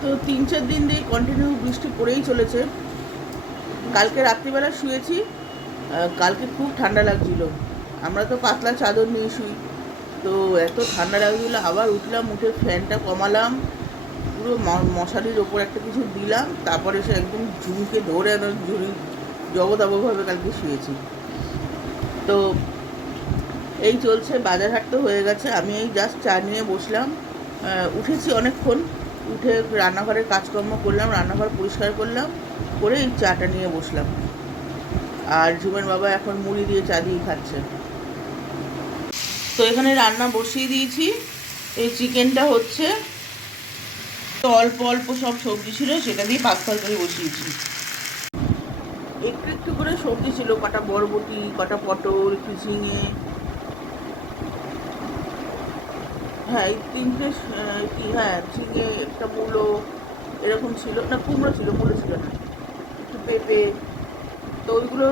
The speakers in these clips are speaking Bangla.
তো 3-4 দিন দিয়ে কন্টিনিউ বৃষ্টি পড়েই চলেছে। কালকে রাত্রিবেলা শুয়েছি, কালকে খুব ঠান্ডা লাগছিল। আমরা তো পাতলা চাদর নিয়ে শুই, তো এত ঠান্ডা লাগছিল। আবার উঠলাম, উঠে ফ্যানটা কমালাম, পুরো মশারির ওপর একটা কিছু দিলাম, তারপরে এসে একদম ঝুমকে ধরে একদম জগদাবভাবে কালকে শুয়েছি। তো এই চলছে, বাজার হাট তো হয়ে গেছে। আমি এই জাস্ট চা নিয়ে বসলাম, উঠেছি অনেকক্ষণ, উঠে রান্নাঘরের কাজকর্ম করলাম, রান্নাঘর পরিষ্কার করলাম, করে এই চাটা নিয়ে বসলাম। আর ঝুমের বাবা এখন মুড়ি দিয়ে চা দিয়ে খাচ্ছে। তো এখানে রান্না বসিয়ে দিয়েছি, এই চিকেনটা হচ্ছে, তো অল্প অল্প সব সবজি ছিল, সেটা দিয়ে পাক তরকারি বসিয়েছি। একটু একটু করে সবজি ছিল, কটা বরবটি, কটা পটল, একটু ঝিঙে, হ্যাঁ এই তিনটে, ঝিঙে, একটা মূলো, এরকম ছিল না, কুমড়ো ছিল, মূলো ছিল না, একটু পেঁপে। তো ওইগুলো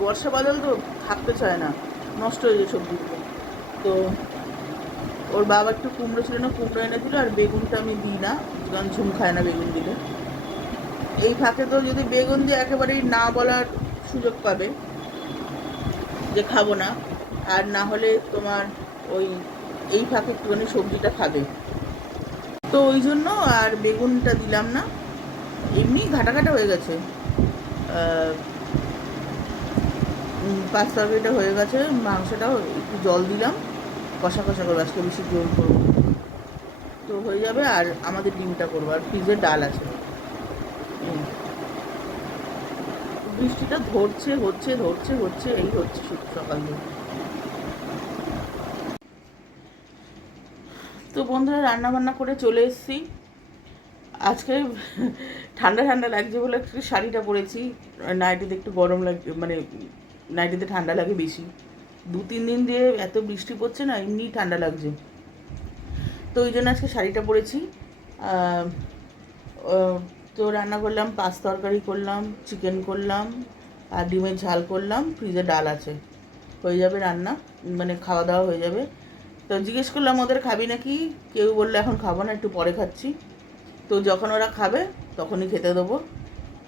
বর্ষা বাদল তো থাকতে চায় না, নষ্ট হয়ে যায় সবজিগুলো। তো ওর বাবা একটু কুমড়ো ছিল না, কুমড়ো এনে দিল। আর বেগুনটা আমি দিই না, কারণ ঝুম খায় না বেগুন দিলে। এই ফাঁকে তো যদি বেগুন দিয়ে একেবারেই না বলার সুযোগ পাবে যে খাবো না, আর না হলে তোমার ওই এই ফাঁকে একটুখানি সবজিটা খাবে, তো ওই জন্য আর বেগুনটা দিলাম না। এমনি ঘাটা ঘাটা হয়ে গেছে, পাঁচ তরকারিটা হয়ে গেছে, মাংসটাও একটু জল দিলাম, কষা কষা করবো, আজকে বেশি জোর করবো, তো হয়ে যাবে। আর আমাদের ডিমটা করবো, আর ফ্রিজে ডাল আছে। বৃষ্টিটা ধরছে, হচ্ছে, ধরছে, হচ্ছে, এই হচ্ছে শুধু সকাল থেকে। তো বন্ধুরা, রান্না বান্না করে চলে এসেছি। আজকে ঠান্ডা ঠান্ডা লাগছে বলে একটু শাড়িটা পরেছি, নাইটিতে একটু গরম লাগে, মানে নাইটিতে ঠান্ডা লাগে বেশি। 2-3 দিন দিয়ে এত বৃষ্টি পড়ছে না, এমনি ঠান্ডা লাগছে, তো ওই জন্য আজকে শাড়িটা পরেছি। তো রান্না করলাম, পাঁচ তরকারি করলাম, চিকেন করলাম, আর ডিমের ঝাল করলাম, ফ্রিজে ডাল আছে, হয়ে যাবে রান্না, মানে খাওয়া দাওয়া হয়ে যাবে। তো জিজ্ঞেস করলাম ওদের খাবি নাকি, কেউ বললো এখন খাবো না, একটু পরে খাচ্ছি। তো যখন ওরা খাবে তখনই খেতে দেবো।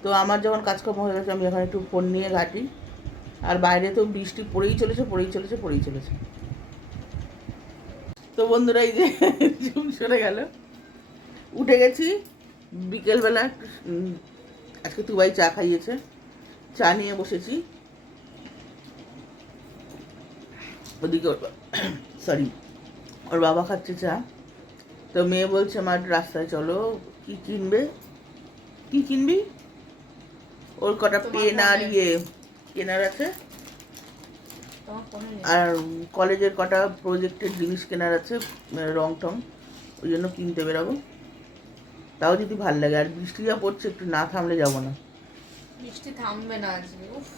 তো আমার যখন কাজকর্ম হয়ে গেছে, আমি এখন একটু ফোন নিয়ে ঘাঁটি। আর বাইরে তো বৃষ্টি পড়েই চলেছে, পড়েই চলেছে, পড়েই চলেছে। তো বন্ধুরা, এই যে ঝুম সরে গেল, উঠে গেছি বিকেলবেলা। আজকে তুবাই চা খাইয়েছে, চা নিয়ে বসেছি। ওদিকে সরি, ওর বাবা খাচ্ছে চা। তো মেয়ে বলছে মা রাস্তায় চলো, কি কিনবে, কি কিনবি? ওর কটা পেন আর কেনার আছে, আর কলেজের কটা প্রজেক্টের জিনিস কেনার আছে, রং টং, ওই জন্য কিনতে বেরাবো। তাও যদি ভাল লাগে, আর বৃষ্টি যা পড়ছে, একটু না থামলে যাবো না। বৃষ্টি থামবে না আজকে, উফ।